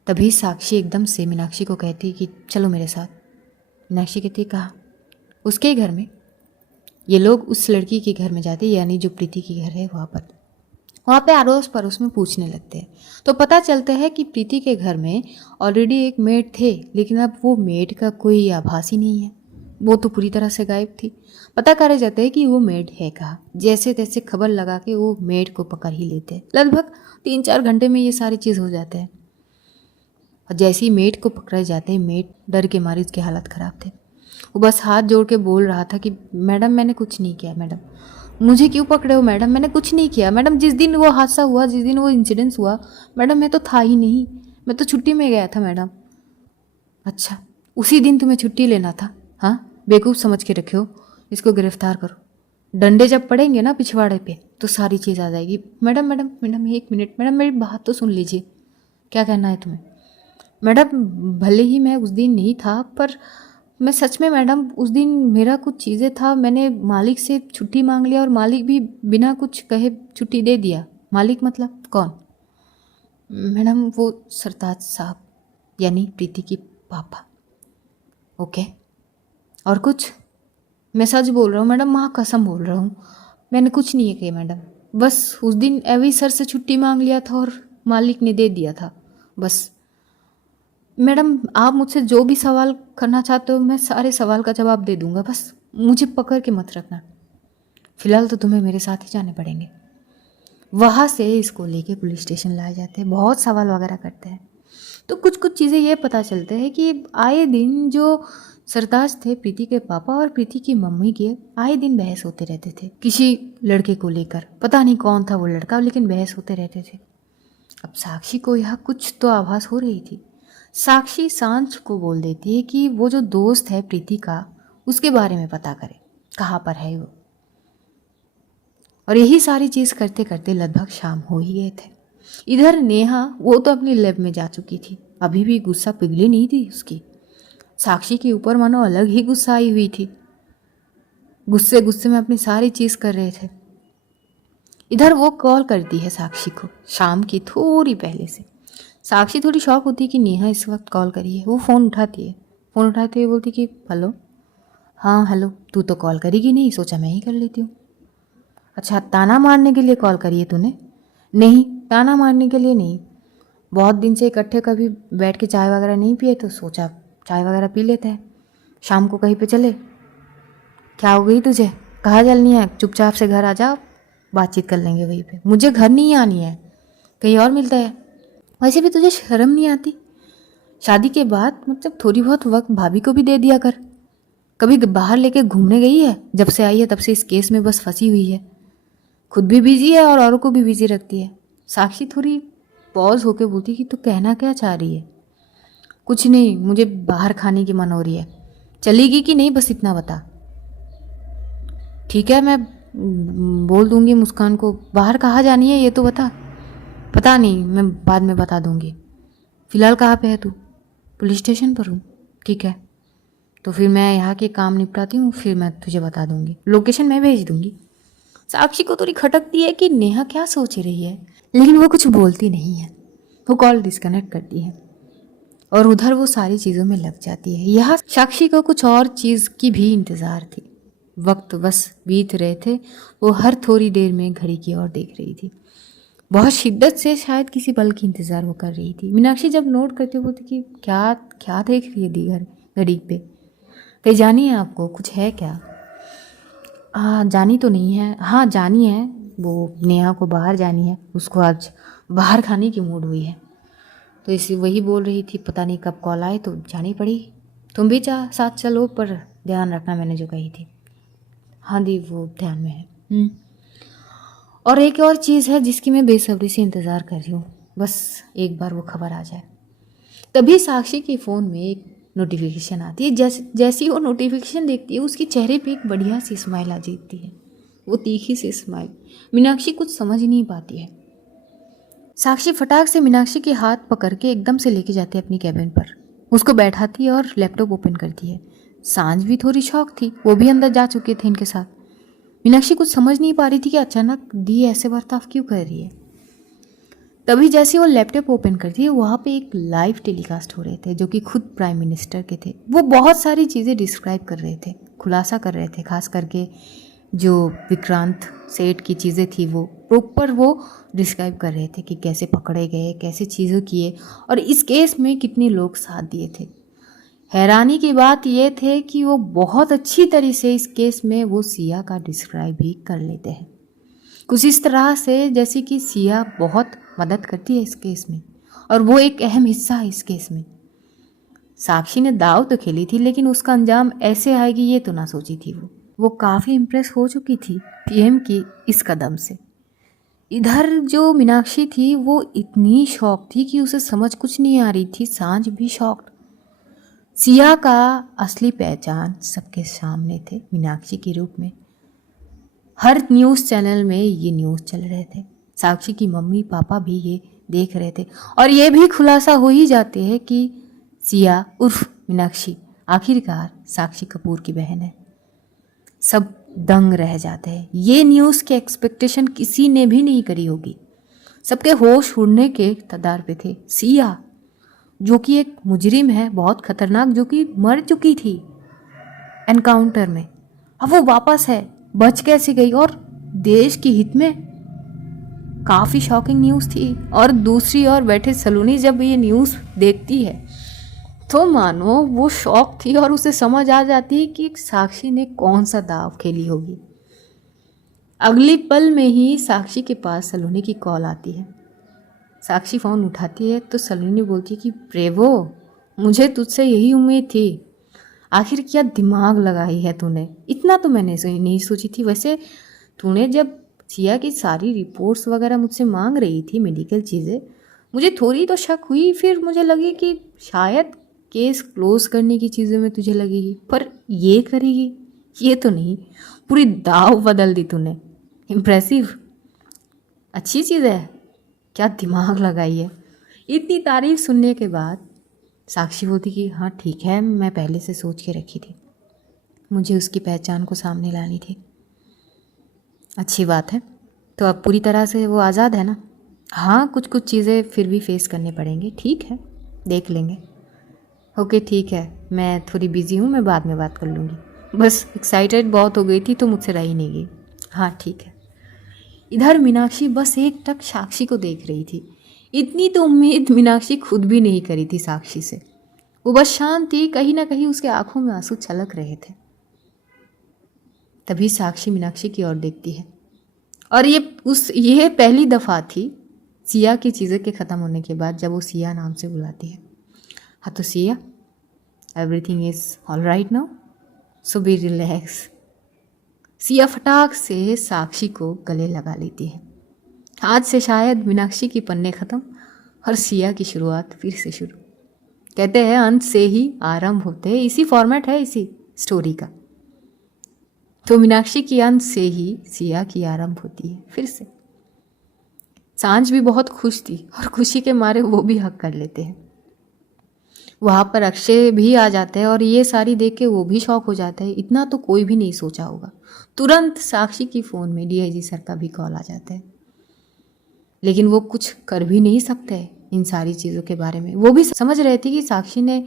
तभी साक्षी एकदम से मीनाक्षी को कहती है कि चलो मेरे साथ। मीनाक्षी कहती है कहाँ? उसके घर में। ये लोग उस लड़की के घर में जाते हैं, यानी जो प्रीति की घर है वहाँ पे अड़ोस पड़ोस में पूछने लगते हैं तो पता चलता है कि प्रीति के घर में ऑलरेडी एक मेड थे, लेकिन अब वो मेड का कोई आभास ही नहीं है, वो तो पूरी तरह से गायब थी। पता करे जाते हैं कि वो मेड है कहाँ। जैसे तैसे खबर लगा के वो मेड को पकड़ ही लेते हैं। लगभग 3-4 घंटे में ये सारी चीज़ हो जाते हैं। और जैसे ही मेड को पकड़े जाते हैं, मेड डर के मारे उसकी हालत ख़राब थे। वो बस हाथ जोड़ के बोल रहा था कि मैडम मैंने कुछ नहीं किया, मैडम मुझे क्यों पकड़े हो, मैडम मैंने कुछ नहीं किया, मैडम जिस दिन वो हादसा हुआ, जिस दिन वो इंसिडेंस हुआ, मैडम मैं तो था ही नहीं, मैं तो छुट्टी में गया था मैडम। अच्छा, उसी दिन तुम्हें छुट्टी लेना था? हाँ, बेवकूफ़ समझ के रखे हो। इसको गिरफ्तार करो। डंडे जब पड़ेंगे ना पिछवाड़े पे तो सारी चीज़ आ जाएगी। मैडम मैडम मैडम, एक मिनट मैडम, मेरी बात तो सुन लीजिए। क्या कहना है तुम्हें? मैडम, भले ही मैं उस दिन नहीं था, पर मैं सच में मैडम उस दिन मेरा कुछ चीज़ें था, मैंने मालिक से छुट्टी मांग लिया और मालिक भी बिना कुछ कहे छुट्टी दे दिया। मालिक मतलब कौन? मैडम वो सरताज साहब, यानी प्रीति की पापा। ओके, और कुछ? मैं सच बोल रहा हूँ मैडम, माँ कसम बोल रहा हूँ, मैंने कुछ नहीं किया मैडम। बस उस दिन एवी सर से छुट्टी मांग लिया था और मालिक ने दे दिया था, बस। मैडम आप मुझसे जो भी सवाल करना चाहते हो मैं सारे सवाल का जवाब दे दूंगा, बस मुझे पकड़ के मत रखना। फिलहाल तो तुम्हें मेरे साथ ही जाने पड़ेंगे। वहाँ से इसको लेके पुलिस स्टेशन लाए जाते हैं, बहुत सवाल वगैरह करते हैं। तो कुछ कुछ चीज़ें ये पता चलते हैं कि आए दिन जो सरताज थे प्रीति के पापा और प्रीति की मम्मी के, आए दिन बहस होते रहते थे किसी लड़के को लेकर। पता नहीं कौन था वो लड़का, लेकिन बहस होते रहते थे। अब साक्षी को यह कुछ तो आभास हो रही थी। साक्षी सांझ को बोल देती है कि वो जो दोस्त है प्रीति का, उसके बारे में पता करे कहाँ पर है वो। और यही सारी चीज़ करते करते लगभग शाम हो ही गए थे। इधर नेहा, वो तो अपनी लैब में जा चुकी थी, अभी भी गुस्सा पिघली नहीं थी उसकी। साक्षी के ऊपर मानो अलग ही गुस्सा आई हुई थी, गुस्से गुस्से में अपनी सारी चीज़ कर रहे थे। इधर वो कॉल करती है साक्षी को शाम की थोड़ी पहले से। साक्षी थोड़ी शॉक होती है कि नेहा इस वक्त कॉल करी है। वो फ़ोन उठाती है, फ़ोन उठाते हुए बोलती कि हेलो। हाँ हेलो, तू तो कॉल करेगी नहीं, सोचा मैं ही कर लेती हूँ। अच्छा, ताना मारने के लिए कॉल करी है तूने? नहीं, ताना मारने के लिए नहीं, बहुत दिन से इकट्ठे कभी बैठ के चाय वगैरह नहीं पिए तो सोचा चाय वगैरह पी लेते हैं, शाम को कहीं पे चले। क्या हो गई तुझे? कहाँ चलनी है? चुपचाप से घर आ जा, बातचीत कर लेंगे वहीं पे। मुझे घर नहीं आनी है, कहीं और मिलता है। वैसे भी तुझे शर्म नहीं आती? शादी के बाद मतलब थोड़ी बहुत वक्त भाभी को भी दे दिया कर। कभी बाहर लेके घूमने गई है? जब से आई है तब से इस केस में बस फंसी हुई है, खुद भी बिजी है और औरों को भी बिजी रखती है। साक्षी थोड़ी पॉज होके बोलती कि तू कहना क्या चाह रही है? कुछ नहीं, मुझे बाहर खाने की मन हो रही है, चलेगी कि नहीं बस इतना बता। ठीक है, मैं बोल दूंगी मुस्कान को, बाहर कहाँ जानी है ये तो बता। पता नहीं, मैं बाद में बता दूंगी। फ़िलहाल कहाँ पे है तू? पुलिस स्टेशन पर हूँ। ठीक है, तो फिर मैं यहाँ के काम निपटाती हूँ, फिर मैं तुझे बता दूंगी, लोकेशन मैं भेज दूंगी। साक्षी को थोड़ी खटकती है कि नेहा क्या सोच रही है, लेकिन वो कुछ बोलती नहीं है। वो कॉल डिस्कनेक्ट करती है और उधर वो सारी चीज़ों में लग जाती है। यहाँ साक्षी को कुछ और चीज़ की भी इंतज़ार थी। वक्त बस बीत रहे थे, वो हर थोड़ी देर में घड़ी की ओर देख रही थी, बहुत शिद्दत से, शायद किसी पल की इंतज़ार वो कर रही थी। मीनाक्षी जब नोट करती बोलती कि क्या क्या देख रही है दी घड़ी पे, कहीं जानी है आपको, कुछ है क्या? हाँ जानी तो नहीं है, हाँ जानी है, वो नेहा को बाहर जानी है, उसको आज बाहर खाने की मूड हुई है, तो इसी वही बोल रही थी, पता नहीं कब कॉल आए तो जानी पड़ी। तुम भी साथ चलो, पर ध्यान रखना मैंने जो कही थी। हाँ दी, वो ध्यान में है। और एक और चीज़ है जिसकी मैं बेसब्री से इंतज़ार कर रही हूँ, बस एक बार वो खबर आ जाए। तभी साक्षी के फ़ोन में एक नोटिफिकेशन आती है। जैसी वो नोटिफिकेशन देखती है, उसके चेहरे पे एक बढ़िया सी स्माइल आ जाती है, वो तीखी सी स्माइल। मीनाक्षी कुछ समझ नहीं पाती है। साक्षी फटाक से मीनाक्षी के हाथ पकड़ के एकदम से लेके जाती है अपनी कैबिन पर, उसको बैठाती है और लैपटॉप ओपन करती है। सांझ भी थोड़ी शॉक थी, वो भी अंदर जा चुके थे इनके साथ। मीनाक्षी कुछ समझ नहीं पा रही थी कि अचानक दी ऐसे बर्ताव क्यों कर रही है। तभी जैसे वो लैपटॉप ओपन करती है, वहाँ पे एक लाइव टेलीकास्ट हो रहे थे जो कि खुद प्राइम मिनिस्टर के थे। वो बहुत सारी चीज़ें डिस्क्राइब कर रहे थे, खुलासा कर रहे थे, खास करके जो विक्रांत सेठ की चीज़ें थी वो प्रॉपर वो डिस्क्राइब कर रहे थे कि कैसे पकड़े गए, कैसे चीज़ें किए और इस केस में कितने लोग साथ दिए थे। हैरानी की बात ये थे कि वो बहुत अच्छी तरह से इस केस में वो सिया का डिस्क्राइब भी कर लेते हैं, कुछ इस तरह से जैसे कि सिया बहुत मदद करती है इस केस में और वो एक अहम हिस्सा है इस केस में। साक्षी ने दाव तो खेली थी, लेकिन उसका अंजाम ऐसे आएगी ये तो ना सोची थी। वो काफ़ी इम्प्रेस हो चुकी थी पीएम की इस कदम से। इधर जो मीनाक्षी थी वो इतनी शॉक थी कि उसे समझ कुछ नहीं आ रही थी। सांझ भी शॉक्ड। सिया का असली पहचान सबके सामने थे मीनाक्षी के रूप में। हर न्यूज़ चैनल में ये न्यूज़ चल रहे थे। साक्षी की मम्मी पापा भी ये देख रहे थे और ये भी खुलासा हो ही जाते हैं कि सिया उर्फ मीनाक्षी आखिरकार साक्षी कपूर की बहन है। सब दंग रह जाते हैं। ये न्यूज़ की एक्सपेक्टेशन किसी ने भी नहीं करी होगी। सबके होश उड़ने के कगार पे थे। सिया जो कि एक मुजरिम है बहुत खतरनाक, जो कि मर चुकी थी एनकाउंटर में, अब वो वापस है, बच कैसे गई और देश के हित में। काफ़ी शॉकिंग न्यूज़ थी। और दूसरी ओर बैठे सलोनी जब ये न्यूज़ देखती है तो मानो वो शॉक थी और उसे समझ आ जाती है कि साक्षी ने कौन सा दाव खेली होगी। अगली पल में ही साक्षी के पास सलोनी की कॉल आती है। साक्षी फ़ोन उठाती है तो सलोनी बोलती है कि प्रेवो, मुझे तुझसे यही उम्मीद थी। आखिर क्या दिमाग लगाई है तूने, इतना तो मैंने नहीं सोची थी। वैसे तूने जब सिया की सारी रिपोर्ट्स वगैरह मुझसे मांग रही थी, मेडिकल चीज़ें, मुझे थोड़ी तो शक हुई। फिर मुझे लगी कि शायद केस क्लोज करने की चीज़ें में तुझे लगेगी, पर ये करेगी ये तो नहीं। पूरी दाव बदल दी तूने। इम्प्रेसिव, अच्छी चीज़ है, क्या दिमाग लगाई है। इतनी तारीफ सुनने के बाद साक्षी बोलती कि हाँ ठीक है, मैं पहले से सोच के रखी थी, मुझे उसकी पहचान को सामने लानी थी। अच्छी बात है, तो अब पूरी तरह से वो आज़ाद है ना? हाँ, कुछ कुछ चीज़ें फिर भी फेस करने पड़ेंगे, ठीक है, देख लेंगे। ओके ठीक है, मैं थोड़ी बिजी हूँ, मैं बाद में बात कर लूँगी। बस एक्साइटेड बहुत हो गई थी तो मुझसे रही नहीं गई। हाँ ठीक है। इधर मीनाक्षी बस एक टक साक्षी को देख रही थी। इतनी तो उम्मीद मीनाक्षी खुद भी नहीं करी थी साक्षी से। वो बस शांत थी, कहीं ना कहीं उसके आंखों में आंसू छलक रहे थे। तभी साक्षी मीनाक्षी की ओर देखती है और ये पहली दफ़ा थी सिया की चीज़ें के ख़त्म होने के बाद जब वो सिया नाम से बुलाती है। हाँ तो Siya, everything is all right now, so be relax. Siya फटाक से साक्षी को गले लगा लेती है। आज से शायद मीनाक्षी की पन्ने ख़त्म और सिया की शुरुआत फिर से शुरू। कहते हैं अंत से ही आरंभ होते हैं, इसी फॉर्मेट है इसी स्टोरी का। तो मीनाक्षी की अंत से ही सिया की आरंभ होती है फिर से। सांझ भी बहुत खुश थी और खुशी के मारे वो भी हक कर लेते हैं। वहाँ पर अक्षय भी आ जाते हैं और ये सारी देख के वो भी शॉक हो जाता है। इतना तो कोई भी नहीं सोचा होगा। तुरंत साक्षी की फ़ोन में डीआईजी सर का भी कॉल आ जाता है, लेकिन वो कुछ कर भी नहीं सकते इन सारी चीज़ों के बारे में। वो भी समझ रहे थे कि साक्षी ने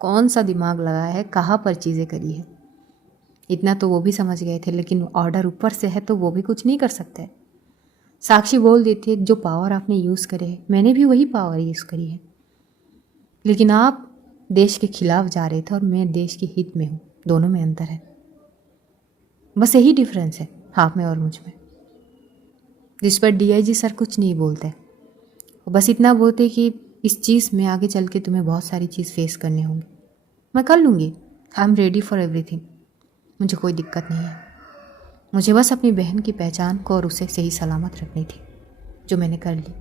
कौन सा दिमाग लगाया है, कहाँ पर चीज़ें करी है, इतना तो वो भी समझ गए थे। लेकिन ऑर्डर ऊपर से है तो वो भी कुछ नहीं कर सकते। साक्षी बोल देती है जो पावर आपने यूज़ करे है मैंने भी वही पावर यूज़ करी है, लेकिन आप देश के खिलाफ जा रहे थे और मैं देश के हित में हूँ, दोनों में अंतर है, बस यही डिफरेंस है आप में और मुझ में। जिस पर डीआईजी सर कुछ नहीं बोलते, वो बस इतना बोलते कि इस चीज़ में आगे चल के तुम्हें बहुत सारी चीज़ फेस करने होंगे, मैं कर लूँगी, I am ready for everything, मुझे कोई दिक्कत नहीं है। मुझे बस अपनी बहन की पहचान को और उसे सही सलामत रखनी थी, जो मैंने कर ली,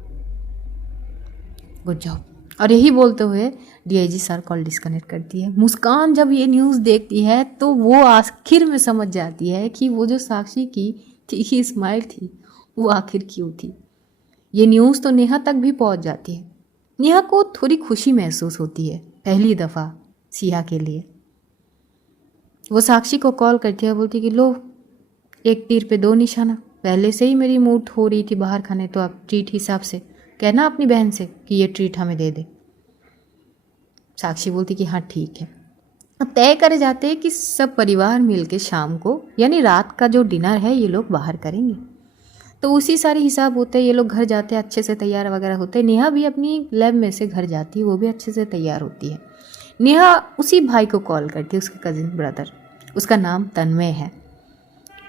गुड जॉब। और यही बोलते हुए डीआईजी सर कॉल डिस्कनेक्ट करती है। मुस्कान जब ये न्यूज़ देखती है तो वो आखिर में समझ जाती है कि वो जो साक्षी की तीखी स्माइल थी वो आखिर क्यों थी। ये न्यूज़ तो नेहा तक भी पहुंच जाती है। नेहा को थोड़ी खुशी महसूस होती है पहली दफ़ा सिया के लिए। वो साक्षी को कॉल करती है, बोलती कि लो एक तीर पे दो निशाना, पहले से ही मेरी मूड हो रही थी बाहर खाने, तो आप ट्रीट हिसाब से कहना अपनी बहन से कि ये ट्रीट हमें दे दे। साक्षी बोलती कि हाँ ठीक है। अब तय करे जाते हैं कि सब परिवार मिलके शाम को यानी रात का जो डिनर है ये लोग बाहर करेंगे। तो उसी सारे हिसाब होते हैं, ये लोग घर जाते हैं, अच्छे से तैयार वगैरह होते हैं। नेहा भी अपनी लैब में से घर जाती है, वो भी अच्छे से तैयार होती है। नेहा उसी भाई को कॉल करती है, उसके कजिन ब्रदर, उसका नाम तन्मय है।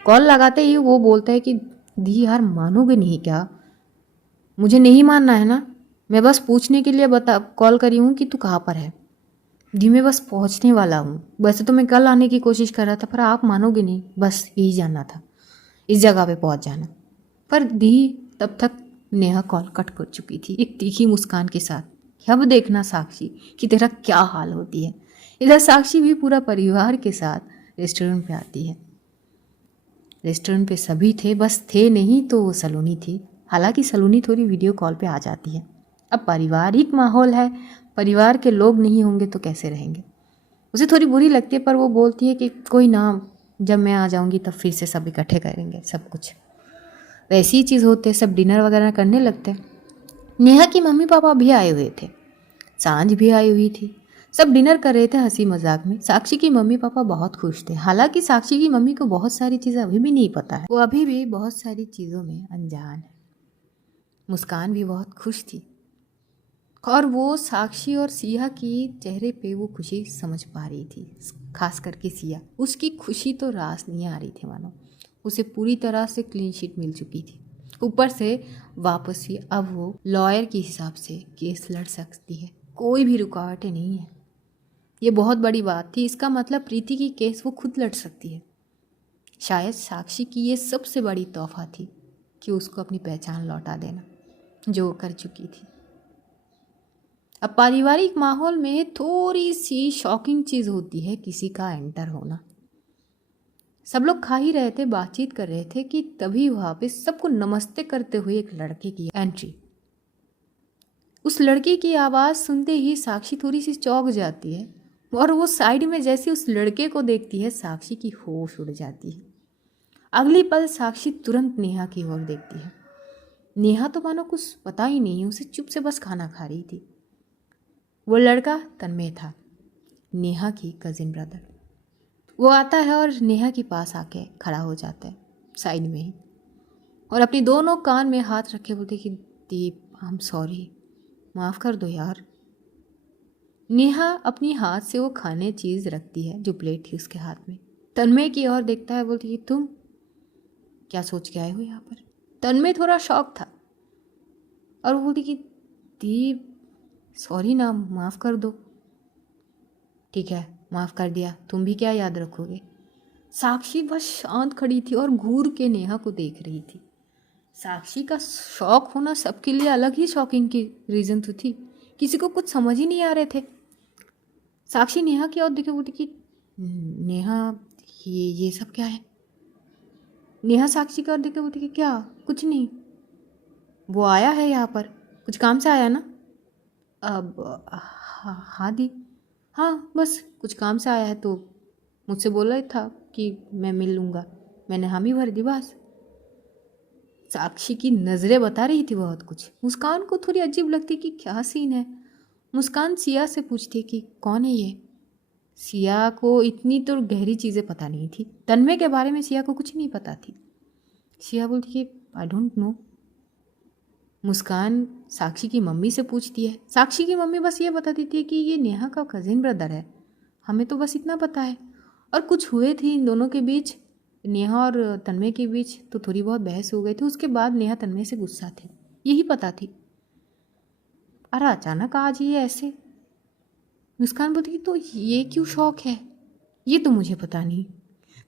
कॉल लगाते ही वो बोलता है कि दी यार मानोगे नहीं क्या, मुझे नहीं मानना है ना, मैं बस पूछने के लिए कॉल करी हूँ कि तू कहाँ पर है। दी मैं बस पहुँचने वाला हूँ, वैसे तो मैं कल आने की कोशिश कर रहा था पर आप मानोगे नहीं, बस यही जानना था, इस जगह पे पहुँच जाना। पर दी तब तक नेहा कॉल कट कर चुकी थी एक तीखी मुस्कान के साथ कि अब देखना साक्षी कि तेरा क्या हाल होती है। इधर साक्षी भी पूरा परिवार के साथ रेस्टोरेंट पे आती है। रेस्टोरेंट पे सभी थे, बस थे नहीं तो वो सलोनी थी। हालांकि सलोनी थोड़ी वीडियो कॉल पे आ जाती है। अब पारिवारिक माहौल है, परिवार के लोग नहीं होंगे तो कैसे रहेंगे। उसे थोड़ी बुरी लगती है पर वो बोलती है कि कोई ना, जब मैं आ जाऊंगी तब फिर से सब इकट्ठे करेंगे सब कुछ। वैसी ही चीज़ होते, सब डिनर वगैरह करने लगते। नेहा की मम्मी पापा भी आए हुए थे, सांझ भी आई हुई थी। सब डिनर कर रहे थे हंसी मजाक में। साक्षी की मम्मी पापा बहुत खुश थे। हालांकि साक्षी की मम्मी को बहुत सारी चीज़ें अभी भी नहीं पता है, वो अभी भी बहुत सारी चीज़ों में अनजान है। मुस्कान भी बहुत खुश थी और वो साक्षी और सिया की चेहरे पे वो खुशी समझ पा रही थी। खास करके सिया, उसकी खुशी तो रास नहीं आ रही थी, मानो उसे पूरी तरह से क्लीन शीट मिल चुकी थी। ऊपर से वापसी अब वो लॉयर के हिसाब से केस लड़ सकती है, कोई भी रुकावटें नहीं है। ये बहुत बड़ी बात थी। इसका मतलब प्रीति की केस वो खुद लड़ सकती है। शायद साक्षी की ये सबसे बड़ी तोहफा थी कि उसको अपनी पहचान लौटा देना, जो कर चुकी थी। अब पारिवारिक माहौल में थोड़ी सी शॉकिंग चीज़ होती है किसी का एंटर होना। सब लोग खा ही रहे थे, बातचीत कर रहे थे कि तभी वहाँ पे सबको नमस्ते करते हुए एक लड़के की एंट्री। उस लड़के की आवाज़ सुनते ही साक्षी थोड़ी सी चौंक जाती है और वो साइड में जैसे उस लड़के को देखती है, साक्षी की होश उड़ जाती है। अगली पल साक्षी तुरंत नेहा की ओर देखती है। नेहा तो मानो कुछ पता ही नहीं है, उसे चुप से बस खाना खा रही थी। वो लड़का तन्मय था, नेहा की कजिन ब्रदर। वो आता है और नेहा के पास आके खड़ा हो जाता है साइड में ही, और अपनी दोनों कान में हाथ रखे बोलते कि दीप, आई एम सॉरी, माफ़ कर दो यार। नेहा अपनी हाथ से वो खाने चीज़ रखती है जो प्लेट थी उसके हाथ में। तन्मय की ओर देखता है, बोलती कि तुम क्या सोच के आए हो यहाँ पर। तन्मय थोड़ा शॉक था और वो बोलती कि दीप सॉरी ना, माफ़ कर दो। ठीक है, माफ़ कर दिया, तुम भी क्या याद रखोगे। साक्षी बस शांत खड़ी थी और घूर के नेहा को देख रही थी। साक्षी का शौक होना सबके लिए अलग ही शॉकिंग की रीज़न तो थी। किसी को कुछ समझ ही नहीं आ रहे थे। साक्षी नेहा की ओर देखे बोलती कि नेहा, ये सब क्या है। नेहा साक्षी की ओर देखे बोलती कि क्या, कुछ नहीं, वो आया है यहाँ पर, कुछ काम से आया ना। अब हाँ दी, हाँ बस कुछ काम से आया है, तो मुझसे बोला था कि मैं मिल लूँगा, मैंने हामी भर दी बस। साक्षी की नज़रें बता रही थी बहुत कुछ। मुस्कान को थोड़ी अजीब लगती कि क्या सीन है। मुस्कान सिया से पूछती कि कौन है ये। सिया को इतनी तो गहरी चीज़ें पता नहीं थी। तन्मय के बारे में सिया को कुछ नहीं पता थी। सिया बोलती कि आई डोंट नो। मुस्कान साक्षी की मम्मी से पूछती है। साक्षी की मम्मी बस ये बता देती है कि ये नेहा का कज़िन ब्रदर है, हमें तो बस इतना पता है। और कुछ हुए थे इन दोनों के बीच, नेहा और तन्मय के बीच, तो थोड़ी बहुत बहस हो गई थी। उसके बाद नेहा तन्मय से गुस्सा थी, यही पता थी। अरे अचानक आज ये ऐसे। मुस्कान बोलती कि तो ये क्यों शौक है, ये तो मुझे पता नहीं।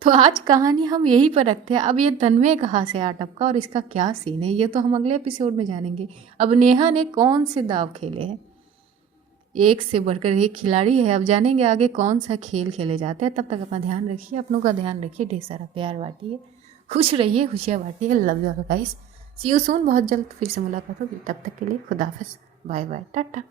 तो आज कहानी हम यहीं पर रखते हैं। अब ये तन्मय कहाँ से आ टपका और इसका क्या सीन है, ये तो हम अगले एपिसोड में जानेंगे। अब नेहा ने कौन से दाव खेले हैं, एक से बढ़कर एक खिलाड़ी है। अब जानेंगे आगे कौन सा खेल खेले जाते हैं। तब तक अपना ध्यान रखिए, अपनों का ध्यान रखिए, ढेर सारा प्यार बांटिए, खुश रहिए, खुशियाँ बांटिए। Love you guys, see you soon. बहुत जल्द फिर से मुलाकात होगी, तब तक के लिए खुदाफिज, बाय बाय, टाटा।